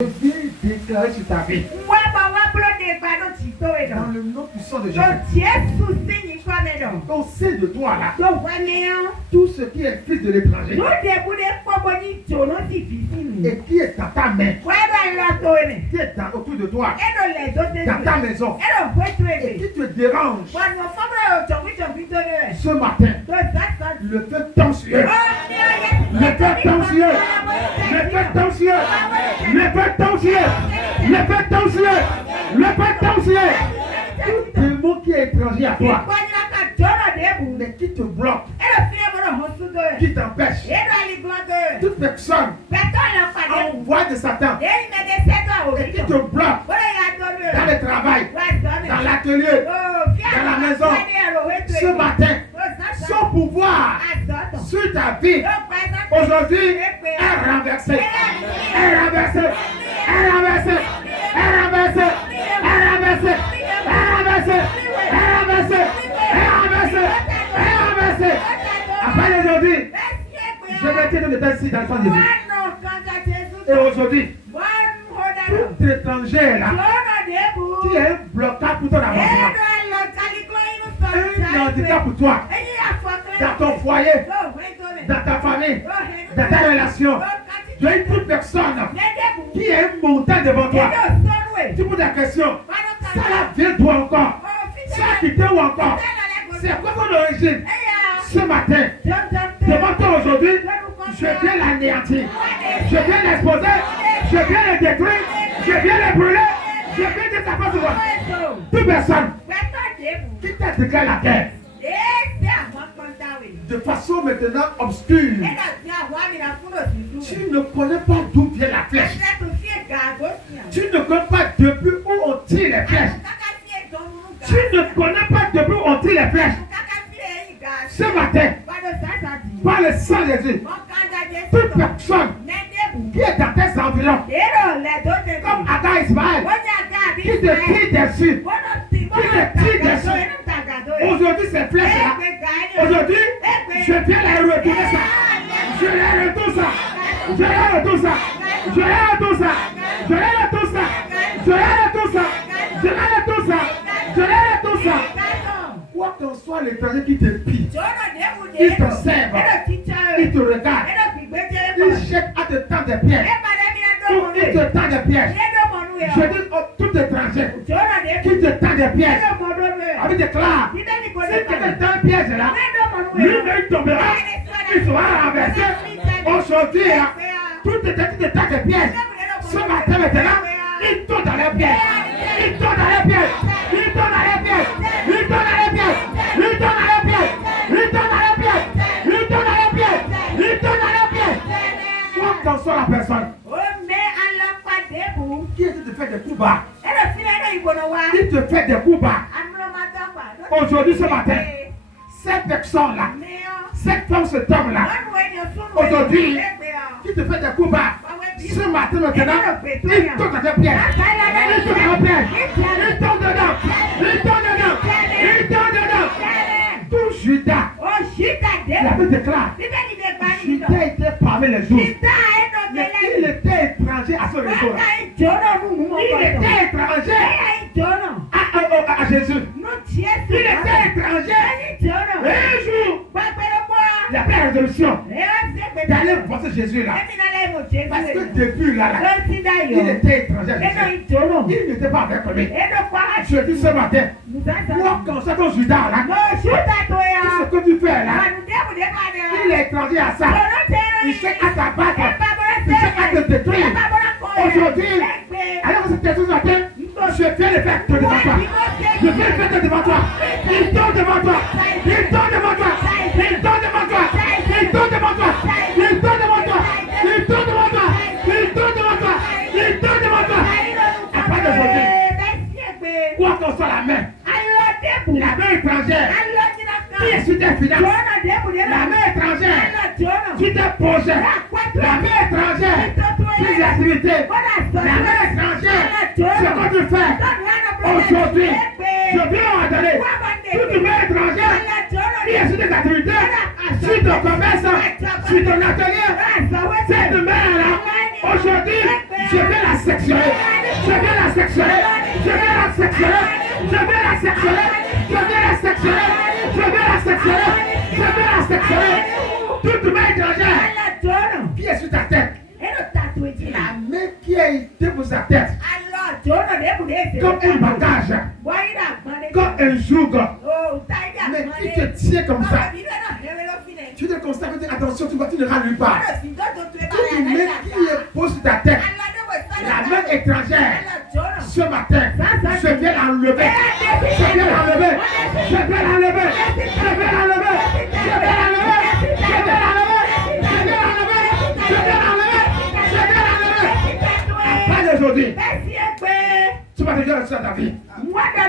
Je viens déclarer sur ta vie. Dans le nom puissant de Jésus. Au sein de toi là, tout ce qui est fils de l'étranger et qui est dans ta main, qui est autour de toi, dans ta maison, et qui te dérange, ce matin, le feu tombe sur eux. Le feu tombe sur eux. Le feu tombe sur eux. Le feu tombe sur eux. Le feu tombe sur eux. Le feu tombe sur eux. Tout démon qui est étranger à toi, mais qui te bloque, qui t'empêche, toute personne envoie de Satan et qui te bloque dans le travail, dans l'atelier, dans la maison, ce matin, son pouvoir sur ta vie, aujourd'hui, est renversé. Est renversé. Est renversé. Est renversé. Est renversé. Est renversé. Est renversé. Est renversé. Est renversé. À part aujourd'hui, je vais te donner ici dans le sang de Jésus. Et aujourd'hui, tout étranger là, qui est un blocage pour ton avancement, un handicap pour toi, dans ton foyer, dans ta famille, dans ta relation, tu as toute personne qui est un montant devant toi. Tu poses la question, ça là vient toi encore, ça a quitté ou encore, c'est quoi ton origine? Ce matin, devant toi aujourd'hui, je viens l'anéantir, je viens l'exposer, je viens le détruire, je viens le brûler, je viens de ta face de toi. Toute personne qui t'a déclaré la guerre de façon maintenant obscure, tu ne connais pas d'où vient la flèche, tu ne connais pas depuis où on tire les flèches, tu ne connais pas depuis où on tire les flèches. Ce matin, par le sang de Jésus, toute personne qui est dans tes environs, comme Aga Ismaël, qui te tire dessus, aujourd'hui ces flèches-là, aujourd'hui, je viens les retourner ça, je les retourne ça, je les retourne ça, je les retourne ça, je les retourne ça, je les retourne ça, je les retourne ça, je les retourne ça. Quoi qu'en soit l'étranger qui te pille, il t'observe, il te regarde, il jette à te tendre des pièges, ou il te tend des pièges. Je dis tout étranger qui te tend des pièges, avec des clars, si quelqu'un tend un piège là, lui-même il tombera, il sera renversé. Aujourd'hui, tout étranger qui te tend des pièges, ce matin maintenant, il tombe dans les pièges, il tombe dans les pièges, il tombe dans les pièges, il tombe dans les pièges, il tombe dans les pièges, il tombe dans les pièges, il tombe dans les pièges, il tombe dans les pièges. Quoi qu'en soit la personne qui te fait des coups bas, qui te fait des coups bas, aujourd'hui ce matin, cette personne-là, cette femme, cet homme-là, aujourd'hui, qui te fait des coups bas, ce matin maintenant, il tombe dans tes pièges, il tombe dans tes pièges, il tombe dedans, il tombe dedans, il tombe dedans. Tout Judas, la Bible déclare, Judas était parmi les autres, mais il était étranger à ce réseau-là. Il était étranger à Jésus. Il était étranger. Et un jour, il a pris la résolution d'aller voir ce Jésus-là. Parce que depuis là, il était étranger à Jésus. Il n'était pas avec lui. Je dis ce matin, quoi qu'on soit ton Judas là, tout ce que tu fais là, il est étranger à ça. Il sait à t'abattre, il sait à te détruire. Aujourd'hui, alors que cette chose matin, je viens le faire devant toi. Je viens le faire devant toi. Il tombe devant toi. Il tombe devant toi. Il tombe devant toi. Il tombe devant toi. Il tombe devant toi. Il tombe devant toi. Il tombe devant toi. Il tombe devant toi. À part d'aujourd'hui, quoi qu'on soit la main étrangère qui est sur tes finances, la main étrangère sur tes projets, la main étrangère sur les activités, la main étrangère ce que tu fais. Aujourd'hui, je viens en donner toute main étrangère qui est sur tes activités, sur ton commerce, sur ton atelier. Cette main-là, aujourd'hui, je vais la séparer. sectionner. Je viens la sectionner. Je viens la sectionner. Je viens la sectionner. Je viens la sectionner. Je viens la sectionner. Je viens la sectionner. Toute main étrangère qui est sur ta tête. La main qui a été pour sa tête. Comme un bagage. Comme un joug. Mais qui te tient comme ça. Tu te constates que attention, tu ne râles pas. Toute main qui est posée sur ta tête. La main étrangère. Ce matin, je viens l'enlever. Je viens l'enlever. Je viens l'enlever. Je viens l'enlever. Je viens l'enlever. Je viens l'enlever. Je viens l'enlever. Je viens l'enlever. Je viens l'enlever. Pas d'aujourd'hui. Tu vas te dire ça dans ta vie.